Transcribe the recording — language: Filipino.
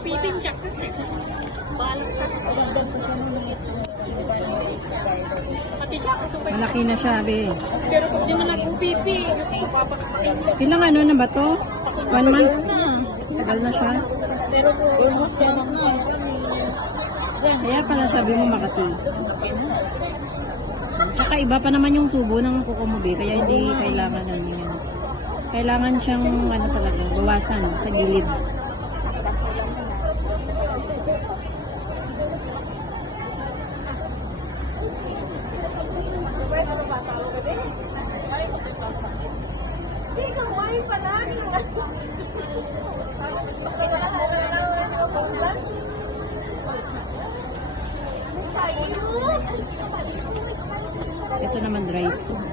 Piping siya. Balas ka. Pati siya, kasubay. Malaki na siya, be. Pero pag di man nag-upipi, papakapakinin. Ilang ano na ba to? 1 month? Tagal na siya. Pero yung siya na. Kaya pala sabi mo makati. Tsaka iba pa naman yung tubo ng kuko mo, be. Kaya hindi kailangan ano yan. Kailangan siyang ano talaga, bawasan sa gilid. Hindi, kumain pa lang. Ito naman dry stone.